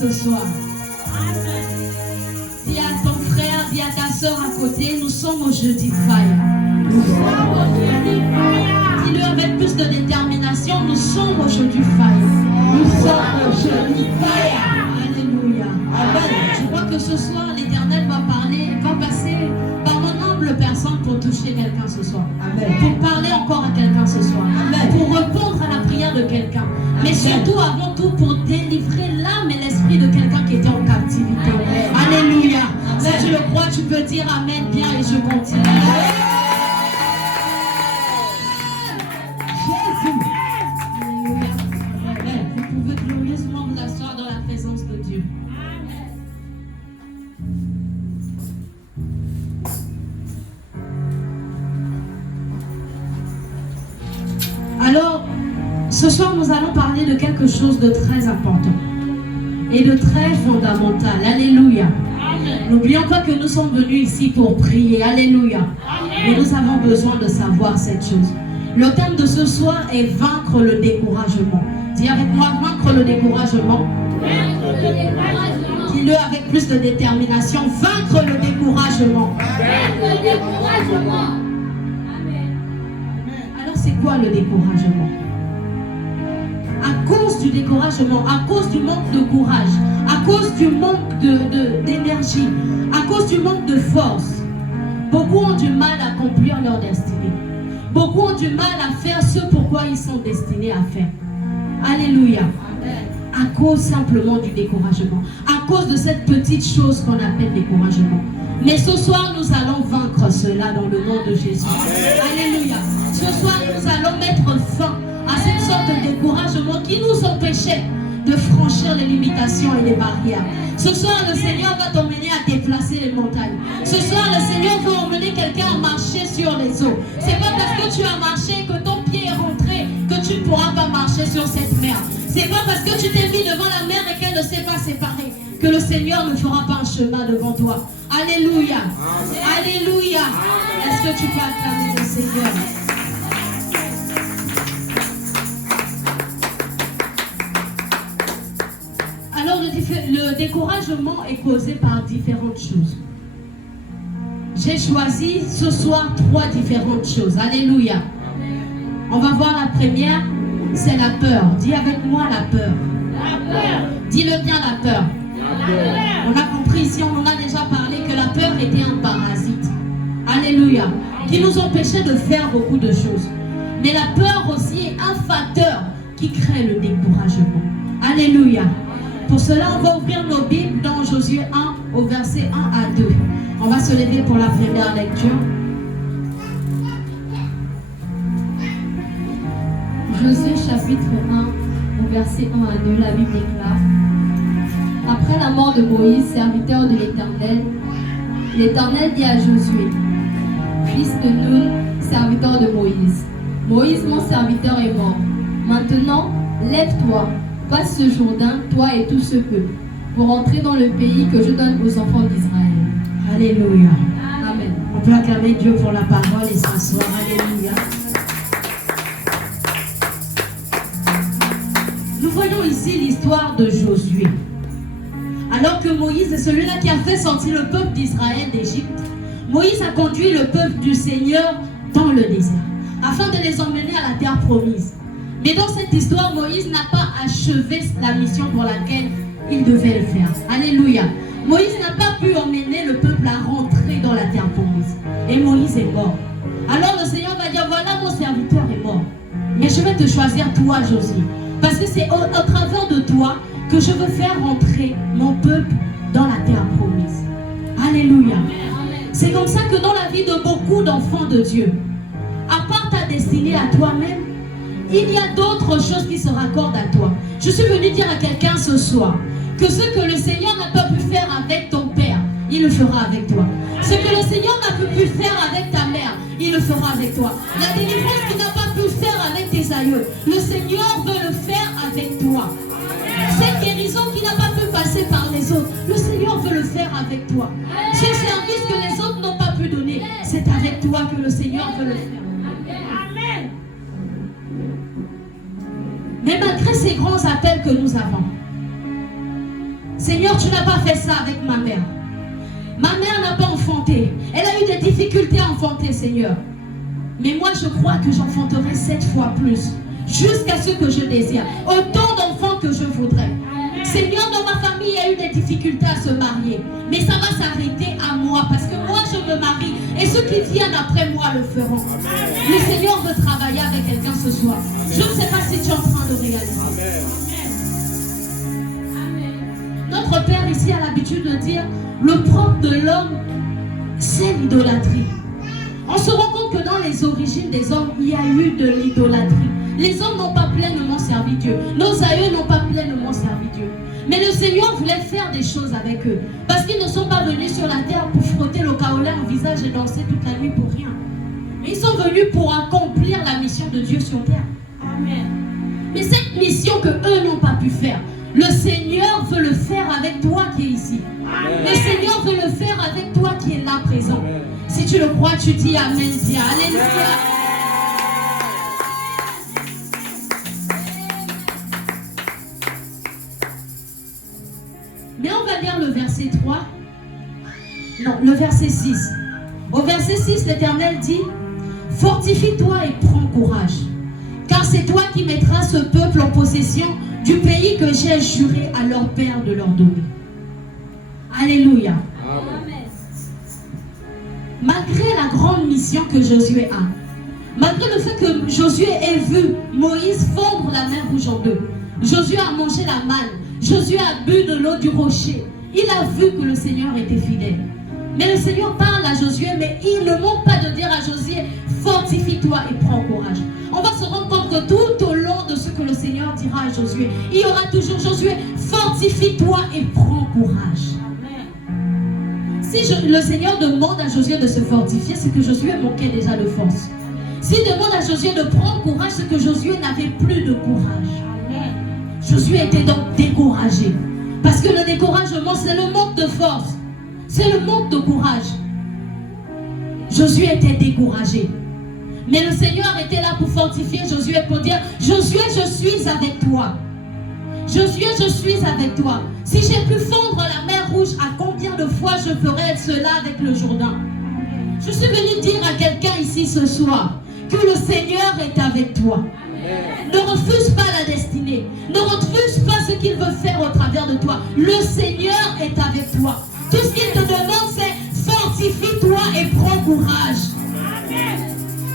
ce soir. Dis à ton frère, dis à ta soeur à côté, nous sommes au jeudi fire. Dis-le avec plus de détermination, nous sommes au jeudi fire. Nous sommes au jeudi fire. Alléluia. Amen. Je crois que ce soir, l'Éternel va passer par mon humble personne pour toucher quelqu'un ce soir. Amen. Pour parler encore à quelqu'un ce soir. Amen. Pour répondre à la prière de quelqu'un. Mais surtout, avant tout, pour délivrer l'âme et l'esprit de quelqu'un qui était en captivité. Amen. Alléluia. Amen. Si tu le crois, tu peux dire Amen bien et je continue. Jésus. Alléluia. Amen. Vous pouvez glorieusement vous asseoir dans la présence de Dieu. Alors, ce soir, nous allons parler de quelque chose de très important et de très fondamental. Alléluia. N'oublions pas que nous sommes venus ici pour prier. Alléluia. Mais nous avons besoin de savoir cette chose. Le thème de ce soir est vaincre le découragement. Dis avec moi, vaincre le découragement. Dis-le avec plus de détermination. Vaincre le découragement. Alors c'est quoi le découragement? À cause du découragement, à cause du manque de courage, à cause du manque d'énergie, à cause du manque de force, beaucoup ont du mal à accomplir leur destinée. Beaucoup ont du mal à faire ce pourquoi ils sont destinés à faire. Alléluia. À cause simplement du découragement. À cause de cette petite chose qu'on appelle découragement. Mais ce soir, nous allons vaincre cela dans le nom de Jésus. Alléluia. Ce soir, nous allons mettre fin à cette sorte de découragement qui nous empêchait de franchir les limitations et les barrières. Ce soir, le Seigneur va t'emmener à déplacer les montagnes. Ce soir, le Seigneur veut emmener quelqu'un à marcher sur les eaux. C'est pas parce que tu as marché, que ton pied est rentré, que tu ne pourras pas marcher sur cette mer. C'est pas parce que tu t'es mis devant la mer et qu'elle ne s'est pas séparée que le Seigneur ne fera pas un chemin devant toi. Alléluia. Alléluia. Est-ce que tu peux acclamer le Seigneur? Alors le découragement est causé par différentes choses. J'ai choisi ce soir 3 différentes choses. Alléluia. On va voir la première, c'est la peur. Dis avec moi la peur. La peur. Dis-le bien, la peur. La peur. On a compris ici, on en a déjà parlé, que la peur était un parasite. Alléluia. Qui nous empêchait de faire beaucoup de choses. Mais la peur aussi est un facteur qui crée le découragement. Alléluia. Pour cela, on va ouvrir nos Bibles dans Josué 1 au verset 1 à 2. On va se lever pour la première lecture. Josué chapitre 1 au verset 1 à 2, la Bible déclare: Après la mort de Moïse, serviteur de l'Éternel, l'Éternel dit à Josué, fils de Nun, serviteur de Moïse: Moïse, mon serviteur, est mort. Maintenant, lève-toi, passe ce Jourdain, toi et tout ce peuple, pour entrer dans le pays que je donne aux enfants d'Israël. Alléluia. Amen. On peut acclamer Dieu pour la parole et s'asseoir. Alléluia. Nous voyons ici l'histoire de Josué. Alors que Moïse est celui-là qui a fait sortir le peuple d'Israël d'Égypte, Moïse a conduit le peuple du Seigneur dans le désert, afin de les emmener à la terre promise. Mais dans cette histoire, Moïse n'a pas achevé la mission pour laquelle il devait le faire. Alléluia. Moïse n'a pas pu emmener le peuple à rentrer dans la terre promise. Et Moïse est mort. Alors le Seigneur va dire, voilà, mon serviteur est mort. Mais je vais te choisir toi, Josué. Parce que c'est au travers de toi que je veux faire rentrer mon peuple dans la terre promise. Alléluia. C'est comme ça que dans la vie de beaucoup d'enfants de Dieu, à part ta destinée à toi-même, il y a d'autres choses qui se raccordent à toi. Je suis venu dire à quelqu'un ce soir que ce que le Seigneur n'a pas pu faire avec ton père, il le fera avec toi. Ce que le Seigneur n'a pas pu faire avec ta mère, il le fera avec toi. La délivrance qu'il n'a pas pu faire avec tes aïeux, le Seigneur veut le faire avec toi. Cette guérison qui n'a pas pu passer par les autres, le Seigneur veut le faire avec toi. Ce service que les autres n'ont pas pu donner, c'est avec toi que le Seigneur veut le faire. Amen. Mais malgré ces grands appels que nous avons, Seigneur, tu n'as pas fait ça avec ma mère. Ma mère n'a pas enfanté. Elle a eu des difficultés à enfanter, Seigneur. Mais moi, je crois que j'enfanterai 7 fois plus. Jusqu'à ce que je désire. Autant d'enfants que je voudrais. Seigneur, dans ma famille, il y a eu des difficultés à se marier. Mais ça va s'arrêter à moi. Parce que moi, je me marie. Et ceux qui viennent après moi le feront. Le Seigneur veut travailler avec quelqu'un ce soir. Je ne sais pas si tu es en train de réaliser. Notre Père ici a l'habitude de dire, le propre de l'homme, c'est l'idolâtrie. On se rend compte que dans les origines des hommes, il y a eu de l'idolâtrie. Les hommes n'ont pas pleinement servi Dieu. Nos aïeux n'ont pas pleinement servi Dieu. Mais le Seigneur voulait faire des choses avec eux. Parce qu'ils ne sont pas venus sur la terre pour frotter le kaolin au visage et danser toute la nuit pour rien. Mais ils sont venus pour accomplir la mission de Dieu sur terre. Amen. Mais cette mission que eux n'ont pas pu faire, le Seigneur veut le faire avec toi qui es ici. Amen. Le Seigneur veut le faire avec toi qui es là présent. Amen. Si tu le crois, tu dis Amen. Dis Alléluia. Mais on va lire le verset 3. Non, le verset 6. Au verset 6, l'Éternel dit, fortifie-toi et prends courage. Car c'est toi qui mettras ce peuple en possession du pays que j'ai juré à leur père de leur donner. Alléluia. Amen. Malgré la grande mission que Josué a, malgré le fait que Josué ait vu Moïse fondre la mer rouge en deux, Josué a mangé la manne, Josué a bu de l'eau du rocher, il a vu que le Seigneur était fidèle. Mais le Seigneur parle à Josué, mais il ne manque pas de dire à Josué, fortifie-toi et prends courage. On va se rendre compte que tout au long de ce que le Seigneur dira à Josué, il y aura toujours Josué, fortifie-toi et prends courage. Si le Seigneur demande à Josué de se fortifier, c'est que Josué manquait déjà de force. S'il demande à Josué de prendre courage, c'est que Josué n'avait plus de courage. Josué était donc découragé. Parce que le découragement, c'est le manque de force. C'est le manque de courage. Josué était découragé. Mais le Seigneur était là pour fortifier Josué, pour dire, Josué, je suis avec toi. Josué, je suis avec toi. Si j'ai pu fondre la mer rouge, à combien de fois je ferai cela avec le Jourdain? Je suis venu dire à quelqu'un ici ce soir que le Seigneur est avec toi. Ne refuse pas la destinée. Ne refuse pas ce qu'il veut faire au travers de toi. Le Seigneur est avec toi. Tout ce qu'il te demande, c'est fortifie-toi et prends courage.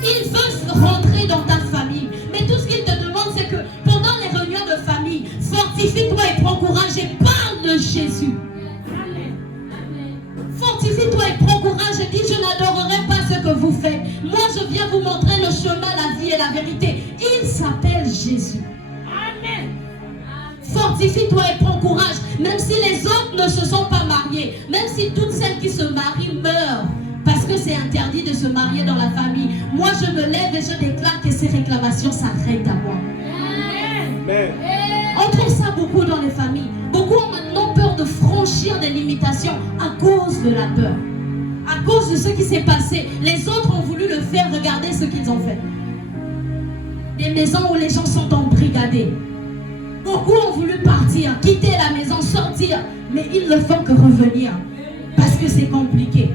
Il veut rentrer dans ta famille. Mais tout ce qu'il te demande, c'est que pendant les réunions de famille, fortifie-toi et prends courage et parle de Jésus. Fortifie-toi et prends courage et dis, je n'adorerai pas ce que vous faites. Moi, je viens vous montrer le chemin, la vie et la vérité. Il s'appelle Jésus. Amen. Fortifie-toi et prends courage. Même si les autres ne se sont pas mariés, même si toutes celles qui se marient meurent, parce que c'est interdit de se marier dans la famille, moi je me lève et je déclare que ces réclamations s'arrêtent à moi. Amen. On trouve ça beaucoup dans les familles. Beaucoup ont maintenant peur de franchir des limitations à cause de la peur. À cause de ce qui s'est passé. Les autres ont voulu le faire, regardez ce qu'ils ont fait. Des maisons où les gens sont embrigadés. Beaucoup ont voulu partir, quitter la maison, sortir. Mais ils ne font que revenir. Parce que c'est compliqué.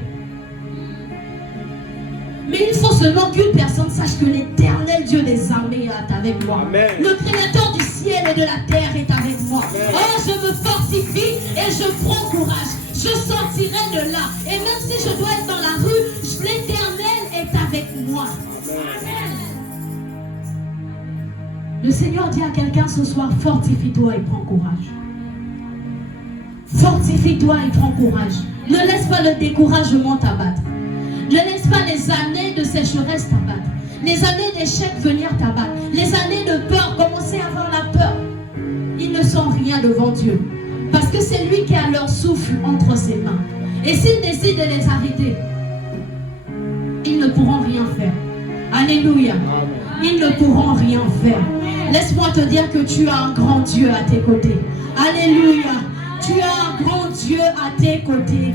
Mais il faut seulement qu'une personne sache que l'Éternel Dieu des armées est avec moi. Amen. Le Créateur du ciel et de la terre est avec moi. Amen. Oh, je me fortifie et je prends courage. Je sortirai de là. Et même si je dois être dans la rue, l'Éternel est avec moi. Amen. Le Seigneur dit à quelqu'un ce soir, fortifie-toi et prends courage. Fortifie-toi et prends courage. Ne laisse pas le découragement t'abattre. Ne laisse pas les années de sécheresse t'abattre. Les années d'échec venir t'abattre. Les années de peur, commencer à avoir la peur. Ils ne sont rien devant Dieu. Parce que c'est lui qui a leur souffle entre ses mains. Et s'il décide de les arrêter, ils ne pourront rien faire. Alléluia. Ils ne pourront rien faire. Laisse-moi te dire que tu as un grand Dieu à tes côtés. Alléluia. Tu as un grand Dieu à tes côtés.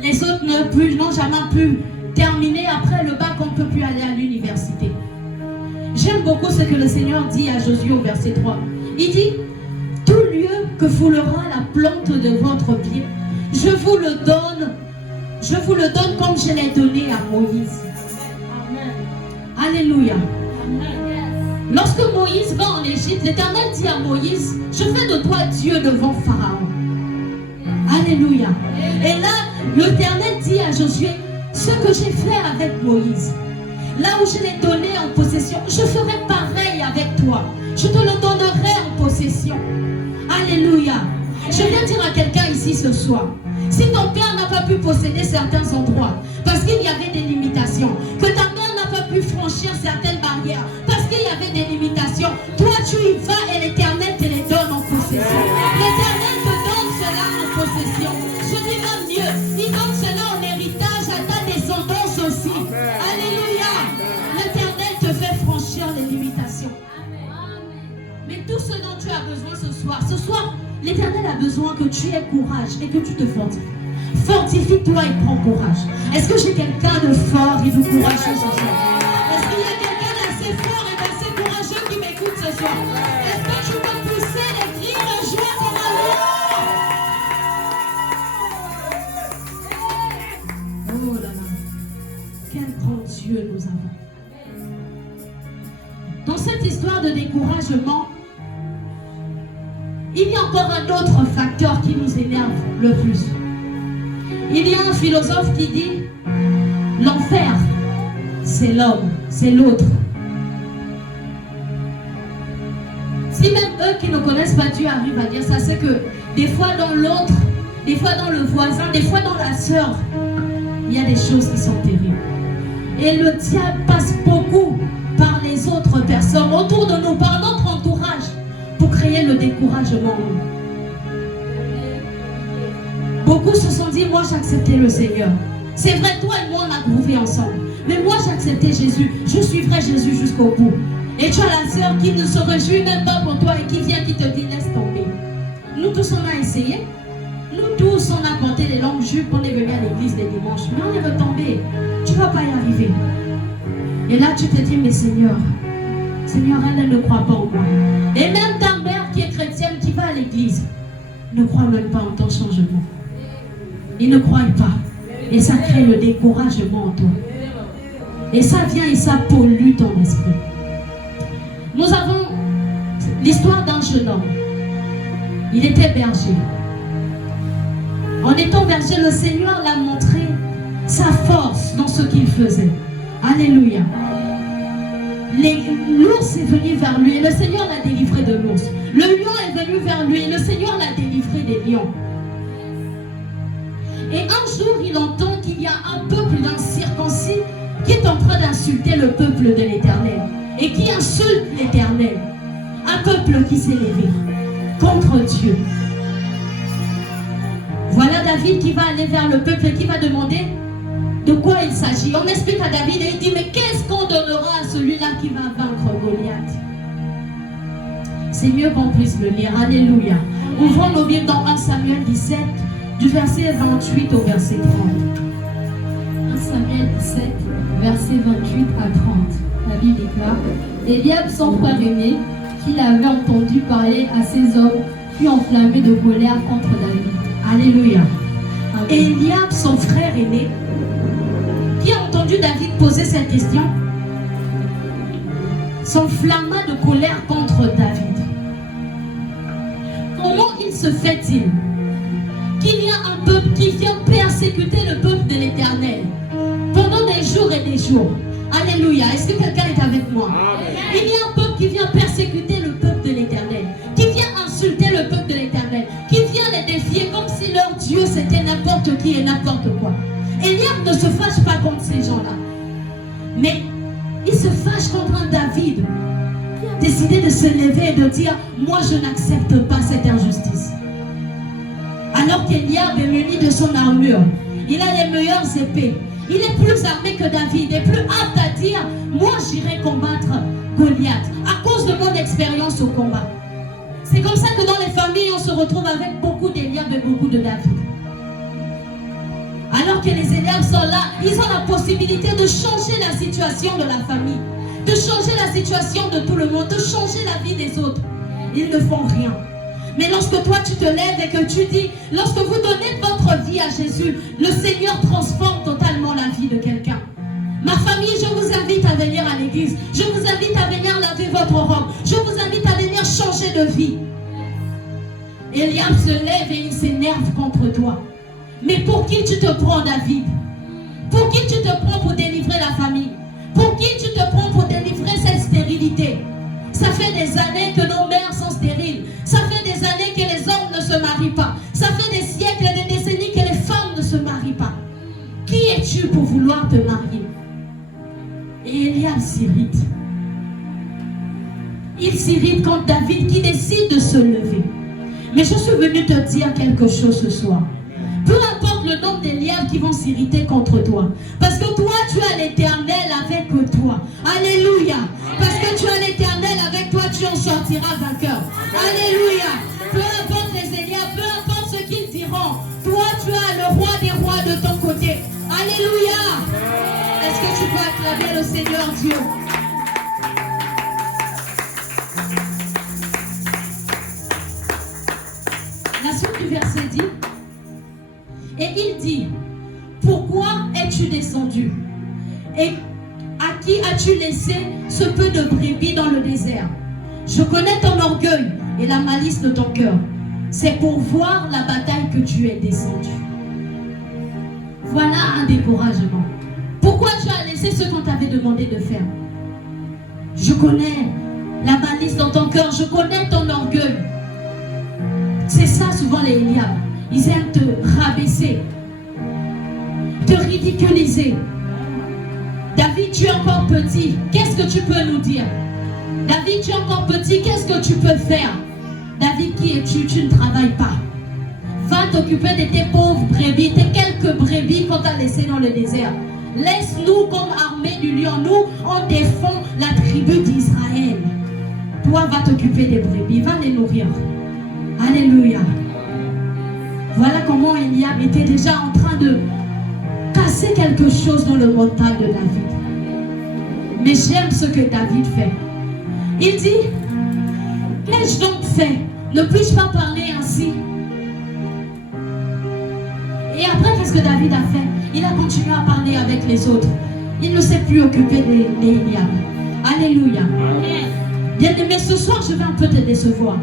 Les autres n'ont jamais pu terminer après le bac, on ne peut plus aller à l'université. J'aime beaucoup ce que le Seigneur dit à Josué au verset 3. Il dit, tout que foulera la plante de votre pied. Je vous le donne comme je l'ai donné à Moïse. Alléluia. Lorsque Moïse va en Égypte, l'Éternel dit à Moïse, je fais de toi Dieu devant Pharaon. Alléluia. Et là, l'Éternel dit à Josué, ce que j'ai fait avec Moïse, là où je l'ai donné en possession, je ferai pareil avec toi. Je te le donnerai en possession. Alléluia. Je viens dire à quelqu'un ici ce soir, si ton père n'a pas pu posséder certains endroits, parce qu'il y avait des limitations, que ta mère n'a pas pu franchir certaines barrières, parce qu'il y avait des limitations, toi tu y vas et l'Éternel te les donne en possession. L'Éternel te donne cela en possession. Je dis même mieux, il donne cela en héritage à ta descendance aussi. Alléluia. L'Éternel te fait franchir les limitations. Mais tout ce dont tu as besoin ce soir, l'Éternel a besoin que tu aies courage et que tu te fortifies. Fortifie-toi et prends courage. Est-ce que j'ai quelqu'un de fort et de courageux ce soir? Est-ce qu'il y a quelqu'un d'assez fort et d'assez courageux qui m'écoute ce soir? Est-ce que tu peux pousser les cris de joie pour moi? Oh là là, quel grand Dieu nous avons. Dans cette histoire de découragement, il y a encore un autre facteur qui nous énerve le plus. Il y a un philosophe qui dit l'enfer, c'est l'homme, c'est l'autre. Si même eux qui ne connaissent pas Dieu arrivent à dire ça, c'est que des fois dans l'autre, des fois dans le voisin, des fois dans la sœur, il y a des choses qui sont terribles. Et le diable passe beaucoup par les autres personnes autour de nous, par notre entourage, pour créer le découragement. Beaucoup se sont dit, moi j'ai accepté le Seigneur. C'est vrai, toi et moi on a groupé ensemble. Mais moi j'ai accepté Jésus. Je suivrai Jésus jusqu'au bout. Et tu as la sœur qui ne se réjouit même pas pour toi et qui vient, qui te dit, laisse tomber. Nous tous on a essayé. Nous tous on a porté les longues jupes, on est venu à l'église les dimanches. Mais on est retombé. Tu ne vas pas y arriver. Et là tu te dis, mais Seigneur, elle ne croit pas en moi. Et même ta mère qui est chrétienne, qui va à l'église, ne croit même pas en ton changement. Ils ne croient pas. Et ça crée le découragement en toi. Et ça vient et ça pollue ton esprit. Nous avons l'histoire d'un jeune homme. Il était berger. En étant berger, le Seigneur l'a montré sa force dans ce qu'il faisait. Alléluia. L'ours est venu vers lui et le Seigneur l'a délivré de l'ours. Le lion est venu vers lui et le Seigneur l'a délivré des lions. Et un jour, il entend qu'il y a un peuple d'incirconcis qui est en train d'insulter le peuple de l'Éternel. Et qui insulte l'Éternel. Un peuple qui s'est levé contre Dieu. Voilà David qui va aller vers le peuple et qui va demander de quoi il s'agit. On explique à David et il dit, mais qu'est-ce qu'on donnera à celui-là qui va vaincre Goliath? C'est mieux qu'on puisse le lire. Alléluia. Ouvrons nos Bibles dans 1 Samuel 17, du verset 28 au verset 30. 1 Samuel 17, verset 28 à 30. La Bible déclare, Eliab, son frère aîné, qu'il avait entendu parler à ses hommes, fut enflammé de colère contre David. Alléluia. Amen. Eliab, son frère aîné, qui a entendu David poser cette question, s'enflamma de colère contre David. Comment il se fait-il qu'il y a un peuple qui vient persécuter le peuple de l'Éternel pendant des jours et des jours? Alléluia. Est-ce que quelqu'un est avec moi? Amen. Il y a un peuple qui vient persécuter le peuple de l'Éternel, qui vient insulter le peuple de l'Éternel, qui vient les défier comme si leur Dieu c'était n'importe qui et n'importe quoi. Eliab ne se fâche pas contre ces gens-là, mais il se fâche contre un David qui a décidé de se lever et de dire, moi je n'accepte pas cette injustice. Alors qu'Eliab est muni de son armure, il a les meilleures épées, il est plus armé que David et plus apte à dire, moi j'irai combattre Goliath à cause de mon expérience au combat. C'est comme ça que dans les familles on se retrouve avec beaucoup d'Eliab et beaucoup de David. Alors que les Eliab sont là, ils ont la possibilité de changer la situation de la famille, de changer la situation de tout le monde, de changer la vie des autres. Ils ne font rien. Mais lorsque toi tu te lèves et que tu dis, lorsque vous donnez votre vie à Jésus, le Seigneur transforme totalement la vie de quelqu'un. Ma famille, je vous invite à venir à l'église. Je vous invite à venir laver votre robe. Je vous invite à venir changer de vie. Eliab se lève et il s'énerve contre toi. Mais pour qui tu te prends, David? Pour qui tu te prends pour délivrer la famille? Pour qui tu te prends pour délivrer cette stérilité? Ça fait des années que nos mères sont stériles. Ça fait des années que les hommes ne se marient pas. Ça fait des siècles et des décennies que les femmes ne se marient pas. Qui es-tu pour vouloir te marier? Et Eliab s'irrite. Il s'irrite contre David qui décide de se lever. Mais je suis venu te dire quelque chose ce soir. Peu importe le nombre d'Eliab qui vont s'irriter contre toi. Parce que toi, tu as l'Éternel avec toi. Alléluia. Parce que tu as l'Éternel avec toi, tu en sortiras vainqueur. Alléluia. Peu importe les Eliab, peu importe ce qu'ils diront. Toi, tu as le roi des rois de ton côté. Alléluia. Est-ce que tu peux acclamer le Seigneur Dieu? La suite du verset dit, et il dit, pourquoi es-tu descendu? Et à qui as-tu laissé ce peu de brebis dans le désert? Je connais ton orgueil et la malice de ton cœur. C'est pour voir la bataille que tu es descendu. Voilà un découragement. Pourquoi tu as laissé ce qu'on t'avait demandé de faire? Je connais la malice dans ton cœur, je connais ton orgueil. C'est ça souvent les Eliab. Ils aiment te rabaisser, te ridiculiser. David, tu es encore petit, qu'est-ce que tu peux nous dire? David, tu es encore petit, qu'est-ce que tu peux faire? David, qui es-tu? Tu ne travailles pas. Va t'occuper de tes pauvres brebis, tes quelques brebis qu'on t'a laissées dans le désert. Laisse-nous comme armée du lion, nous, on défend la tribu d'Israël. Toi, va t'occuper des brebis, va les nourrir. Alléluia. Voilà comment Eliab était déjà en train de casser quelque chose dans le mental de David. Mais j'aime ce que David fait. Il dit, qu'ai-je donc fait? Ne puis-je pas parler ainsi? Et après, qu'est-ce que David a fait? Il a continué à parler avec les autres. Il ne s'est plus occupé des Eliab. Alléluia. Bien-aimé, ce soir, je vais un peu te décevoir.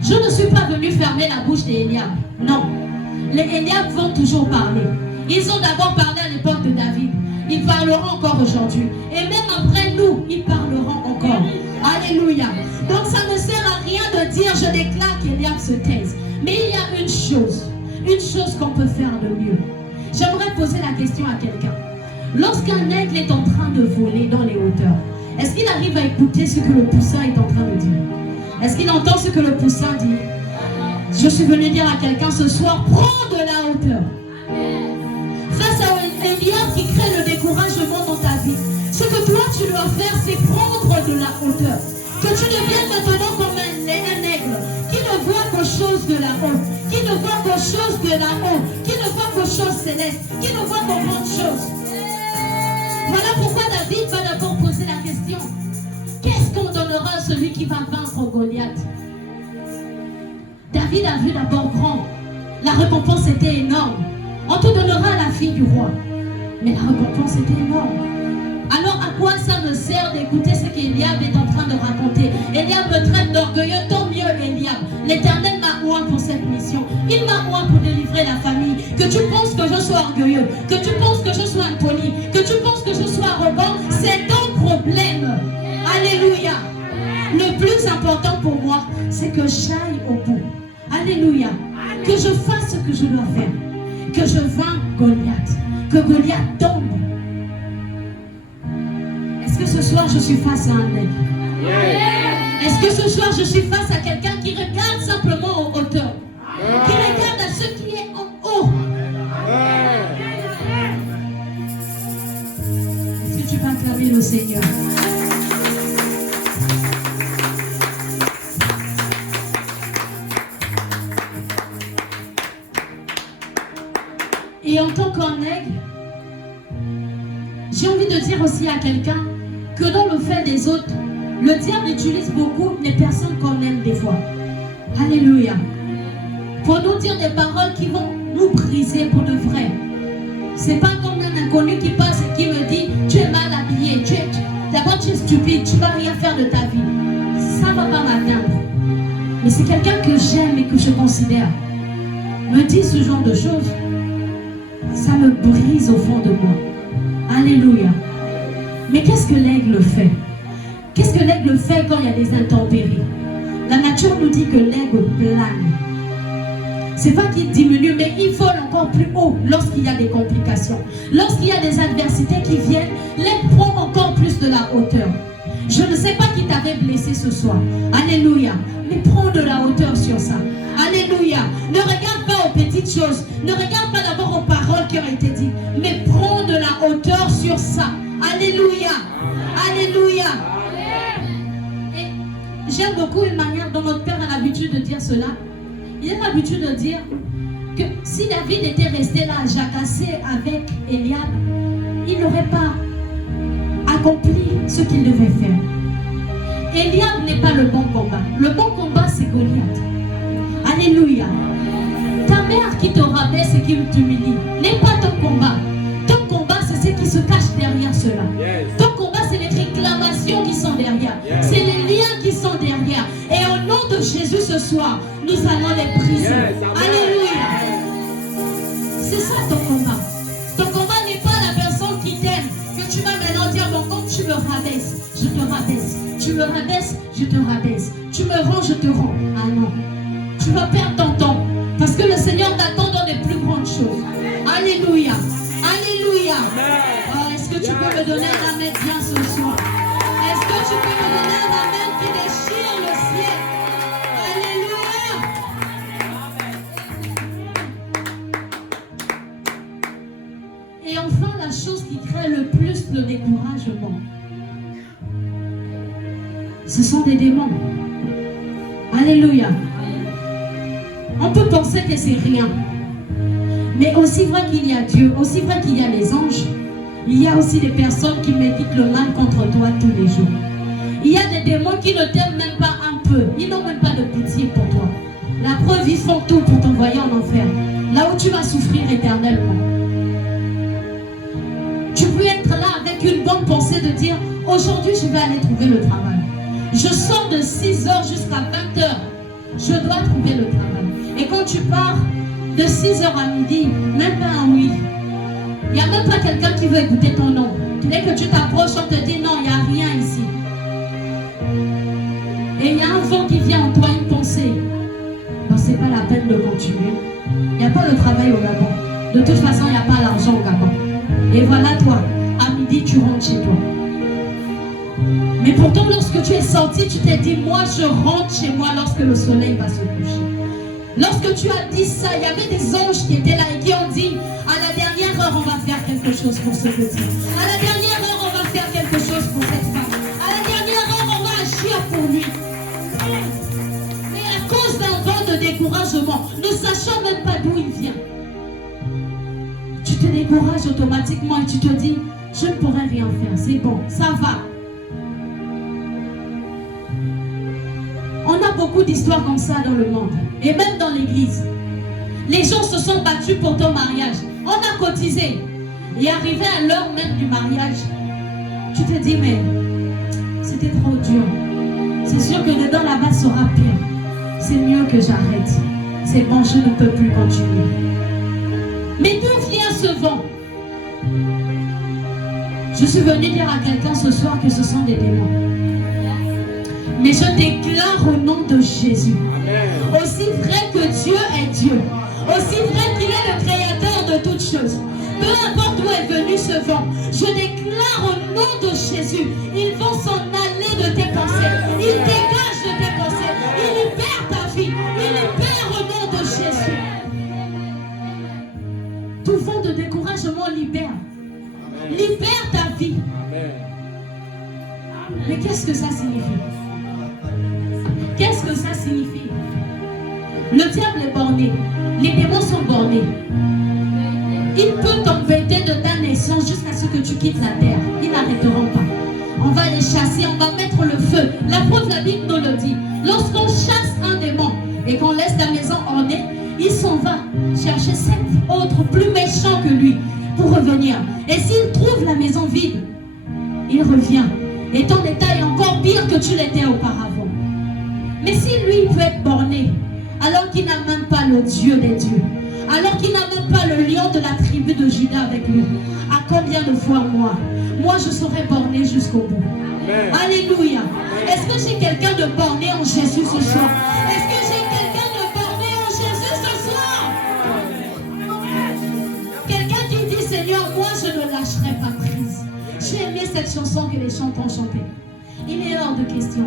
Je ne suis pas venu fermer la bouche des Eliab. Non. Les Eliab vont toujours parler. Ils ont d'abord parlé à l'époque de David. Ils parleront encore aujourd'hui. Et même après nous, ils parleront encore. Alléluia. Donc ça ne sert à rien de dire je déclare qu'Eliab se taise. Mais il y a une chose qu'on peut faire de mieux. J'aimerais poser la question à quelqu'un. Lorsqu'un aigle est en train de voler dans les hauteurs, est-ce qu'il arrive à écouter ce que le poussin est en train de dire? Est-ce qu'il entend ce que le poussin dit? Je suis venu dire à quelqu'un ce soir, prends de la hauteur. Face à Eliab qui crée le découragement dans ta vie, ce que toi tu dois faire, c'est prendre de la hauteur. Que tu deviennes maintenant comme un aigle qui ne voit qu'aux choses de là-haut, qui ne voit qu'aux choses de là-haut, qui ne voit qu'aux choses célestes, qui ne voit qu'aux grandes choses. Voilà pourquoi David va d'abord poser la question. Qu'est-ce qu'on donnera à celui qui va vaincre Goliath? David a vu d'abord grand. La récompense était énorme. On te donnera la fille du roi. Mais la récompense était énorme. Alors à quoi ça me sert d'écouter ce qu'Eliab est en train de raconter? Eliab me traite d'orgueilleux, tant mieux Eliab. L'Éternel m'a oint pour cette mission. Il m'a oint pour délivrer la famille. Que tu penses que je sois orgueilleux, que tu penses que je sois impoli, que tu penses que je sois arrogant, c'est ton problème. Alléluia. Le plus important pour moi, c'est que j'aille au bout. Alléluia. Que je fasse ce que je dois faire. Que je vainque Goliath. Que Goliath tombe. Est-ce que ce soir je suis face à un aigle? Est-ce que ce soir je suis face à quelqu'un qui regarde simplement en hauteur? Qui regarde à ce qui est en haut? Est-ce que tu vas acclamer le Seigneur? Et en tant qu'un aigle, j'ai envie de dire aussi à quelqu'un que dans le fait des autres, le diable utilise beaucoup les personnes qu'on aime des fois. Alléluia. Pour nous dire des paroles qui vont nous briser pour de vrai. C'est pas comme un inconnu qui passe et qui me dit tu es mal habillé, d'abord tu es stupide, tu vas rien faire de ta vie. Ça ne va pas m'atteindre. Mais c'est quelqu'un que j'aime et que je considère me dit ce genre de choses, ça me brise au fond de moi. Alléluia. Mais qu'est-ce que l'aigle fait? Qu'est-ce que l'aigle fait quand il y a des intempéries? La nature nous dit que l'aigle plane. C'est pas qu'il diminue, mais il vole encore plus haut lorsqu'il y a des complications. Lorsqu'il y a des adversités qui viennent, l'aigle prend encore plus de la hauteur. Je ne sais pas qui t'avait blessé ce soir. Alléluia. Mais prends de la hauteur sur ça. Alléluia. Ne regarde pas aux petites choses. Ne regarde pas d'abord aux paroles qui ont été dites. Mais prends de la hauteur sur ça. Alléluia. Alléluia. Et j'aime beaucoup une manière dont notre Père a l'habitude de dire cela. Il a l'habitude de dire que si David était resté là à jacasser avec Eliab, il n'aurait pas accompli ce qu'il devait faire. Eliab n'est pas le bon combat. Le bon combat, c'est Goliath. Alléluia. Ta mère qui te rabaisse et qui t'humilie n'est pas ton combat. Ton combat, c'est ce qui se cache derrière cela. Ton combat, c'est les réclamations qui sont derrière. C'est les liens qui sont derrière. Et au nom de Jésus ce soir, nous allons les briser. Alléluia. C'est ça ton combat. Ton combat n'est pas la personne qui t'aime, que tu vas maintenant dire, bon, comme tu me rabaisses, je te rabaisse. Tu me rabaisses, je te rabaisse. Tu me rends, je te rends. Ah non. Tu vas perdre ton temps. Parce que le Seigneur t'attend dans les plus grandes choses. Alléluia. Alléluia. Oh, est-ce que tu peux me donner un amen bien ce soir? Est-ce que tu peux me donner un amen qui déchire le ciel? Alléluia. Et enfin, la chose qui crée le plus le découragement, ce sont des démons. Alléluia. On peut penser que c'est rien. Mais aussi vrai qu'il y a Dieu, aussi vrai qu'il y a les anges, il y a aussi des personnes qui méditent le mal contre toi tous les jours. Il y a des démons qui ne t'aiment même pas un peu. Ils n'ont même pas de pitié pour toi. La preuve, ils font tout pour t'envoyer en enfer. Là où tu vas souffrir éternellement. Tu peux être là avec une bonne pensée de dire, aujourd'hui je vais aller trouver le travail. Je sors de 6h jusqu'à 20h. Je dois trouver le travail. Et quand tu pars de 6h à midi, même pas un oui. Il n'y a même pas quelqu'un qui veut écouter ton nom. Dès que tu t'approches, on te dit non, il n'y a rien ici. Et il y a un vent qui vient en toi, une pensée. Non, c'est pas la peine de continuer. Il n'y a pas de travail au Gabon. De toute façon, il n'y a pas l'argent au Gabon. Et voilà toi, à midi, tu rentres chez toi. Mais pourtant, lorsque tu es sorti, tu t'es dit, moi, je rentre chez moi lorsque le soleil va se coucher. Lorsque tu as dit ça, il y avait des anges qui étaient là et qui ont dit, à la dernière heure, on va faire quelque chose pour ce petit. À la dernière heure, on va faire quelque chose pour cette femme. À la dernière heure, on va agir pour lui. Et à cause d'un vent de découragement, ne sachant même pas d'où il vient, tu te décourages automatiquement et tu te dis, je ne pourrai rien faire, c'est bon, ça va. On a beaucoup d'histoires comme ça dans le monde. Et même dans l'église. Les gens se sont battus pour ton mariage. On a cotisé. Et arrivé à l'heure même du mariage, tu te dis, mais c'était trop dur. C'est sûr que dedans là-bas sera pire. C'est mieux que j'arrête. C'est bon, je ne peux plus continuer. Mais d'où vient ce vent? Je suis venue dire à quelqu'un ce soir que ce sont des démons. Mais je déclare au nom de Jésus, aussi vrai que Dieu est Dieu, aussi vrai qu'il est le créateur de toutes choses, peu importe où est venu ce vent, je déclare au nom de Jésus, ils vont s'en aller de tes pensées, ils dégagent de tes pensées, ils libèrent ta vie, ils libèrent au nom de Jésus. Tout vent de découragement libère. Libère ta vie. Mais qu'est-ce que ça signifie? Qu'est-ce que ça signifie? Le diable est borné. Les démons sont bornés. Il peut t'embêter de ta naissance jusqu'à ce que tu quittes la terre. Ils n'arrêteront pas. On va les chasser, on va mettre le feu. La preuve, la Bible nous le dit. Lorsqu'on chasse un démon, et qu'on laisse la maison ornée, il s'en va chercher 7 autres plus méchants que lui pour revenir. Et s'il trouve la maison vide, il revient. Et ton état est encore pire que tu l'étais auparavant. Mais si lui peut être borné, alors qu'il n'a même pas le Dieu des dieux, alors qu'il n'a même pas le lion de la tribu de Juda avec lui, à combien de fois moi je serai borné jusqu'au bout. Amen. Alléluia. Est-ce que j'ai quelqu'un de borné en Jésus ce soir? Est-ce que j'ai quelqu'un de borné en Jésus ce soir? Quelqu'un qui dit Seigneur, moi je ne lâcherai pas prise. J'ai aimé cette chanson que les chanteurs ont chantée. Il est hors de question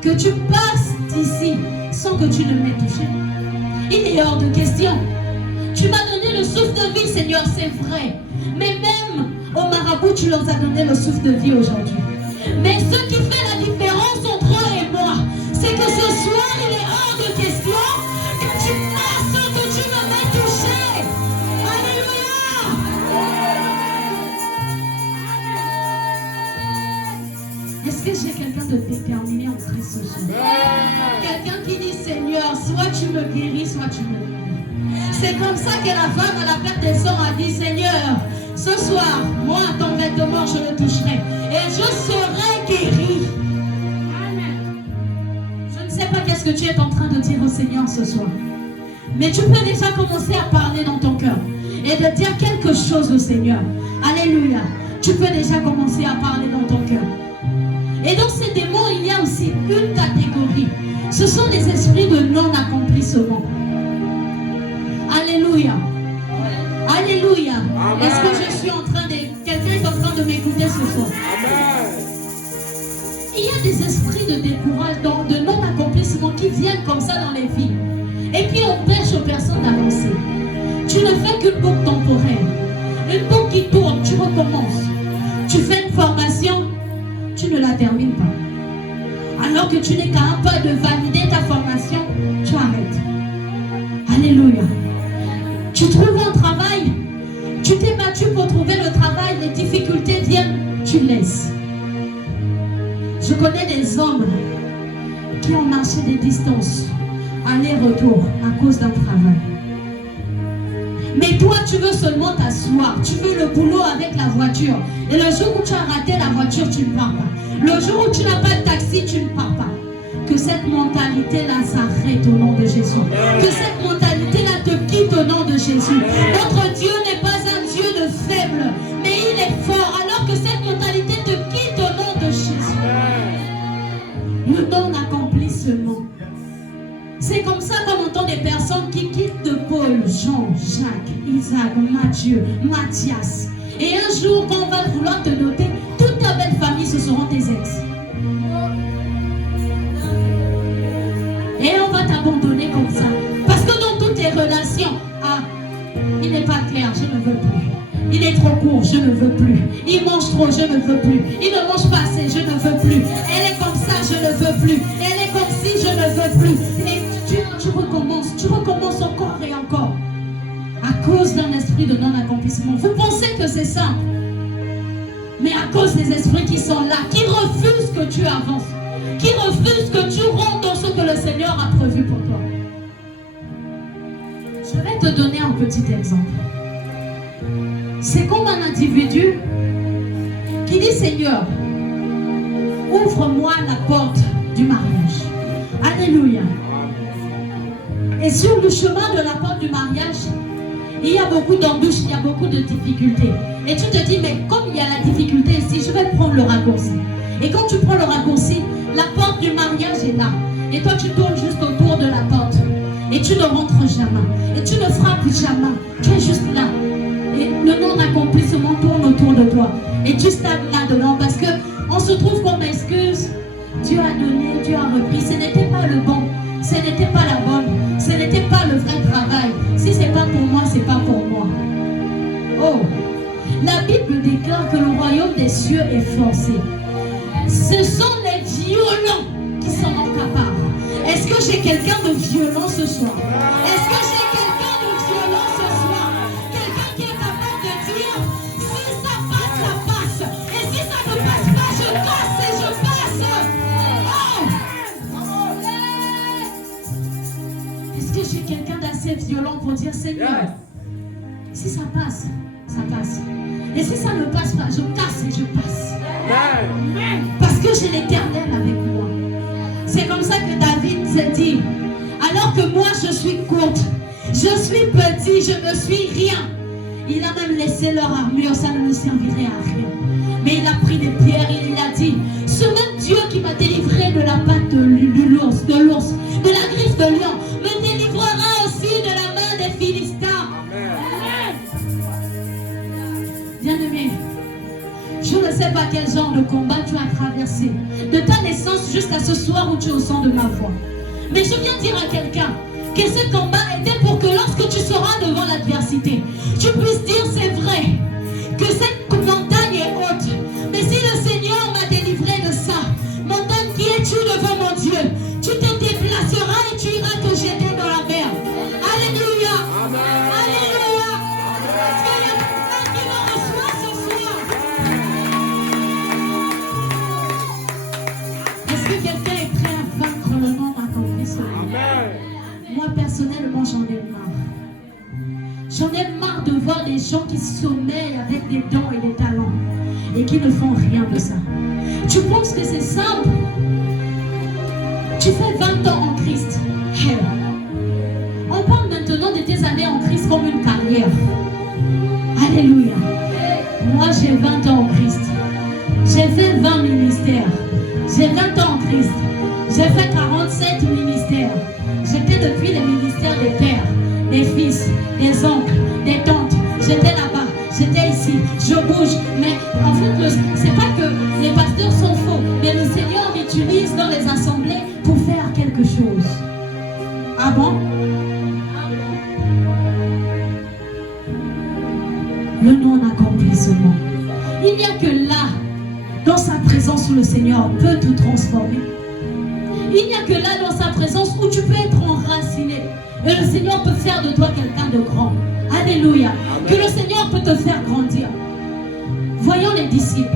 que tu passes d'ici sans que tu ne m'aies touché. Il est hors de question. Tu m'as donné le souffle de vie, Seigneur, c'est vrai. Mais même au marabout, tu leur as donné le souffle de vie aujourd'hui. Mais ce qui fait la différence entre eux et moi, c'est que ce soir, il est hors de question que tu passes sans que tu ne m'aies touché. Alléluia. Est-ce que j'ai quelqu'un de déterminé en Christ ce soir? Quelqu'un qui dit Seigneur, soit tu me guéris, soit tu me guéris. C'est comme ça que la femme à la perte des sangs a dit Seigneur, ce soir, moi, ton vêtement, je le toucherai et je serai guéri. Amen. Je ne sais pas qu'est-ce que tu es en train de dire au Seigneur ce soir, mais tu peux déjà commencer à parler dans ton cœur et de dire quelque chose au Seigneur. Alléluia. Tu peux déjà commencer à parler dans ton cœur. Et dans ces démons, il y a aussi une catégorie. Ce sont les esprits de non-accomplissement. Alléluia. Alléluia. Est-ce que je suis en train de... Quelqu'un est en train de m'écouter ce soir? Il y a des esprits de découragement, de non-accomplissement qui viennent comme ça dans les vies. Et puis empêchent aux personnes d'avancer. Tu ne fais qu'une boucle temporaire. Une boucle qui tourne, tu recommences. Tu fais une formation, tu ne la termines pas. Alors que tu n'es qu'à un pas de valider ta formation, tu arrêtes. Alléluia. Tu trouves un travail, tu t'es battu pour trouver le travail, les difficultés viennent, tu laisses. Je connais des hommes qui ont marché des distances, aller-retour, à cause d'un travail. Mais toi, tu veux seulement t'asseoir, tu veux le boulot avec la voiture. Et le jour où tu as raté la voiture, tu ne pars pas. Le jour où tu n'as pas de taxi, tu ne pars pas. Que cette mentalité-là s'arrête au nom de Jésus. Que cette mentalité-là te quitte au nom de Jésus. Notre Dieu n'est pas un Dieu de faible, mais il est fort. Alors que cette mentalité te quitte au nom de Jésus. Le non-accomplissement. C'est comme ça qu'on entend des personnes qui quittent de Paul, Jean, Jacques, Isaac, Matthieu, Matthias. Et un jour, quand on va vouloir te noter, toute ta belle famille, ce seront tes ex. Et on va t'abandonner comme ça. Parce que dans toutes tes relations, il n'est pas clair, je ne veux plus. Il est trop court, je ne veux plus. Il mange trop, je ne veux plus. Il ne mange pas assez, je ne veux plus. Elle est comme ça, je ne veux plus. Elle est comme si, je ne veux plus. Et tu recommences encore et encore. À cause d'un esprit de non-accomplissement. Vous pensez que c'est simple. Mais à cause des esprits qui sont là, qui refusent que tu avances, qui refusent que tu rentres dans ce que le Seigneur a prévu pour toi. Je vais te donner un petit exemple. C'est comme un individu qui dit Seigneur, ouvre-moi la porte du mariage. Alléluia. Et sur le chemin de la porte du mariage, il y a beaucoup d'embûches, il y a beaucoup de difficultés. Et tu te dis, mais comme il y a la difficulté ici, je vais prendre le raccourci. Et quand tu prends le raccourci, la porte du mariage est là. Et toi, tu tournes juste autour de la porte. Et tu ne rentres jamais. Et tu ne frappes jamais. Tu es juste là. Et le non-accomplissement tourne autour de toi. Et tu stagnes là-dedans parce qu'on se trouve comme excuse. Dieu a donné, Dieu a repris. Ce n'était pas le bon. Ce n'était pas la bonne. Ce n'était pas le vrai travail. Si ce n'est pas pour moi, ce n'est pas pour moi. Oh! La Bible déclare que le royaume des cieux est forcé. Ce sont les violents qui sont incapables. Est-ce que j'ai quelqu'un de violent ce soir? Est-ce que j'ai quelqu'un de violent ce soir? Quelqu'un qui est capable de dire, si ça passe, ça passe. Et si ça ne passe pas, je casse et je passe. Oh! Est-ce que j'ai quelqu'un d'assez violent pour dire Seigneur, si ça passe, ça passe. Et si ça ne passe pas, je casse et je passe. Amen. Parce que j'ai l'Éternel avec moi. C'est comme ça que David s'est dit, alors que moi je suis courte, je suis petit, je ne suis rien. Il a même laissé leur armure, ça ne me servirait à rien. Mais il a pris des pierres et il a dit, ce même Dieu qui m'a délivré de la patte de l'ours, de la griffe de lion, me délivrera aussi de la main des Philistins. Amen. Bien-aimé, je ne sais pas quel genre de combat tu as traversé, de ta naissance jusqu'à ce soir où tu es au son de ma voix. Mais je viens dire à quelqu'un que ce combat était pour que lorsque tu seras devant l'adversité, tu puisses dire c'est vrai, que cette montagne est haute. Mais si le Seigneur m'a délivré de ça, montagne qui es-tu devant mon Dieu? Tu te déplaceras et tu iras te jeter dans la mer. Alléluia. Alléluia. Est-ce qu'il y a quelqu'un qui me reçoit ce soir? Est-ce que quelqu'un est prêt à vaincre le nom d'accomplissement? Moi personnellement j'en ai marre. J'en ai marre de voir des gens qui sommeillent avec des dons et des talents et qui ne font rien de ça. Tu penses que c'est simple? Tu fais 20 ans en Christ. Hey. On parle maintenant de tes années en Christ comme une carrière. Alléluia. Moi j'ai 20 ans en Christ. J'ai fait 20 ministères. J'ai 20 ans en Christ. J'ai fait 47 ministères. J'étais depuis les ministères des pères, des fils, des oncles, des tantes. J'étais là-bas, j'étais ici, je bouge. Mais en fait, c'est pas que les pasteurs sont faux, mais le Seigneur m'utilise dans les assemblées pour faire quelque chose. Ah bon? Le non-accomplissement. Il n'y a que là, dans sa présence, où le Seigneur peut tout transformer. Il n'y a que là dans sa présence où tu peux être enraciné. Et le Seigneur peut faire de toi quelqu'un de grand. Alléluia. Amen. Que le Seigneur peut te faire grandir. Voyons les disciples.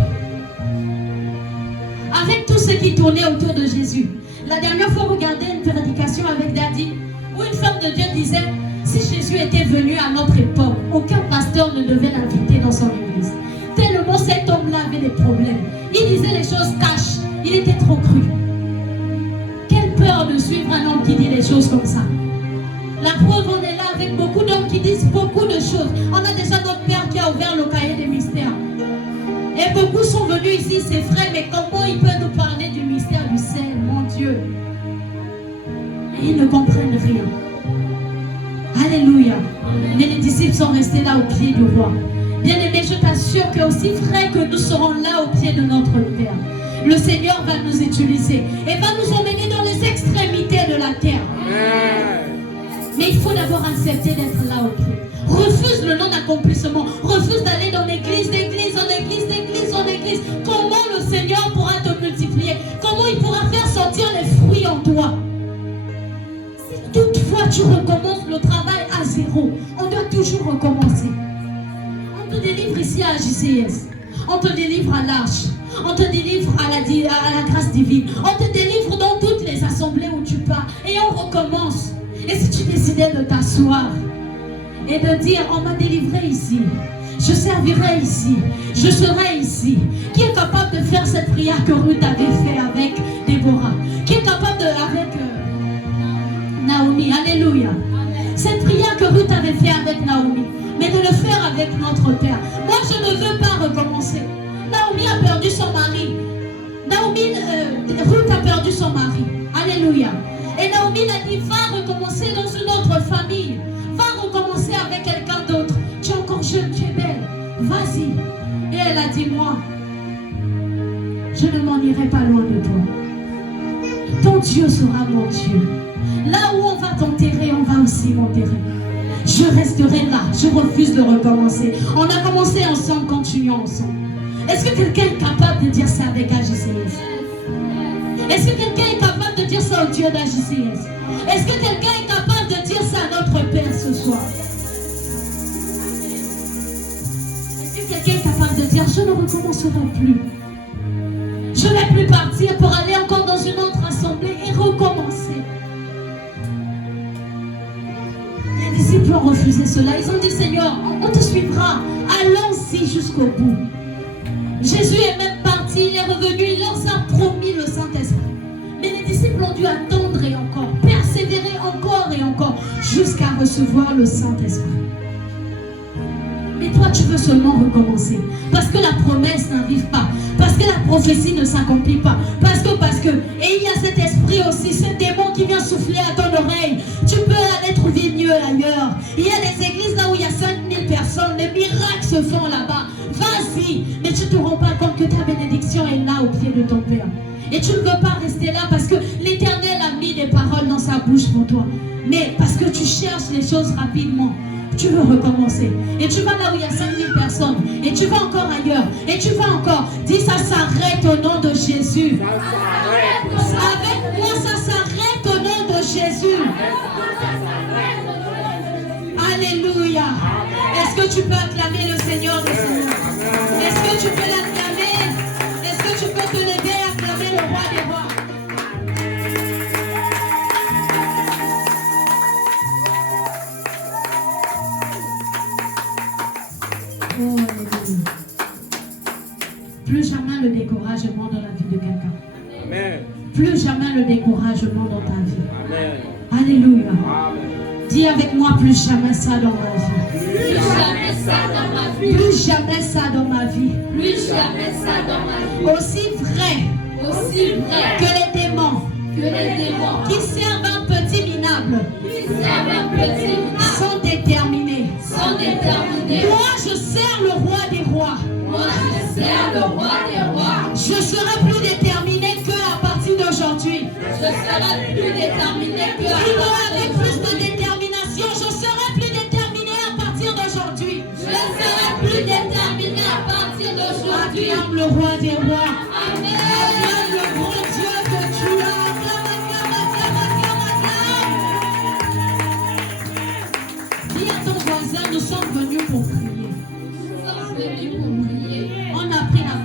Avec tout ce qui tournait autour de Jésus. La dernière fois, regardez une prédication avec Daddy où une femme de Dieu disait, si Jésus était venu à notre époque, aucun pasteur ne devait l'inviter dans son église. Tellement cet homme-là avait des problèmes. Il disait les choses cash. Il était trop cru. Peur de suivre un homme qui dit des choses comme ça. La preuve, on est là avec beaucoup d'hommes qui disent beaucoup de choses. On a déjà notre père qui a ouvert le cahier des mystères. Et beaucoup sont venus ici, c'est vrai, mais comment il peut nous parler du mystère du sel, mon Dieu? Et ils ne comprennent rien. Alléluia. Mais les disciples sont restés là au pied du roi. Bien aimé, je t'assure que aussi vrai que nous serons là au pied de notre Père, le Seigneur va nous utiliser et va nous emmener dans les extrémités de la terre. Mais il faut d'abord accepter d'être là au pied. Refuse le non-accomplissement. Refuse d'aller dans l'église, d'église en église, d'église en église. Comment le Seigneur pourra te multiplier? Comment il pourra faire sortir les fruits en toi? Si toutefois tu recommences le travail à zéro, on doit toujours recommencer. On te délivre ici à JCS. On te délivre à l'Arche. On te délivre à la grâce divine. On te délivre dans toutes les assemblées où tu pars. Et on recommence. Et si tu décidais de t'asseoir et de dire, on m'a délivré ici, je servirai ici, je serai ici. Qui est capable de faire cette prière que Ruth avait fait avec Déborah? Qui est capable de, avec Naomi? Alléluia. Cette prière que Ruth avait fait avec Naomi, mais de le faire avec notre Père. Moi, je ne veux pas recommencer. Naomi a perdu son mari. Ruth a perdu son mari. Alléluia. Et Naomi a dit, va recommencer dans une autre famille. Va recommencer avec quelqu'un d'autre. Tu es encore jeune, tu es belle. Vas-y. Et elle a dit, moi, je ne m'en irai pas loin de toi. Ton Dieu sera mon Dieu. Là où on va t'enterrer, on va aussi m'enterrer. Je resterai là. Je refuse de recommencer. On a commencé ensemble, continuons ensemble. Est-ce que quelqu'un est capable de dire ça avec AJCS? Est-ce que quelqu'un est capable de dire ça au Dieu d'AJCS? Est-ce que quelqu'un est capable de dire ça à notre Père ce soir? Est-ce que quelqu'un est capable de dire, je ne recommencerai plus? Je ne vais plus partir pour aller encore dans une autre assemblée et recommencer. les disciples ont refusé cela. Ils ont dit, Seigneur, on te suivra. Allons-y jusqu'au bout. Jésus est même parti, il est revenu, il leur a promis le Saint-Esprit. Mais les disciples ont dû attendre et encore, persévérer encore et encore, jusqu'à recevoir le Saint-Esprit. Mais toi, tu veux seulement recommencer. Parce que la promesse n'arrive pas. Parce que la prophétie ne s'accomplit pas. Parce que. Et il y a cet esprit aussi, ce démon qui vient souffler à ton oreille. Tu peux aller trouver mieux ailleurs. Il y a des églises là où il y a 5000 personnes. Les miracles se font là-bas. Vas-y. Mais tu ne te rends pas compte que ta bénédiction est là au pied de ton Père. Et tu ne veux pas rester là parce que l'Éternel a mis des paroles dans sa bouche pour toi. Mais parce que tu cherches les choses rapidement. Tu veux recommencer. Et tu vas là où il y a 5000 personnes. Et tu vas encore ailleurs. Et tu vas encore. Dis, ça s'arrête au nom de Jésus. Avec moi, ça s'arrête au nom de Jésus. Alléluia. Est-ce que tu peux acclamer le Seigneur des Seigneurs? Est-ce que tu peux l'acclamer? Est-ce que tu peux te lever et acclamer le roi des rois? Oh, plus jamais le découragement dans la vie de quelqu'un. Amen. Plus jamais le découragement dans ta vie. Amen. Alléluia. Amen. Dis avec moi, plus jamais ça dans ma vie. Plus jamais ça dans ma vie. Plus jamais ça dans ma vie. Plus jamais ça dans ma vie. Aussi vrai que les démons qui servent un petit minable sont déterminés. Moi, je sers le roi des rois. Je serai plus déterminé qu'à partir d'aujourd'hui. Avec plus de détermination, je serai plus déterminé à partir d'aujourd'hui. Acclame le roi des rois. Acclame le grand Dieu que tu as. Acclame. Dis à ton voisin, nous sommes venus pour prier.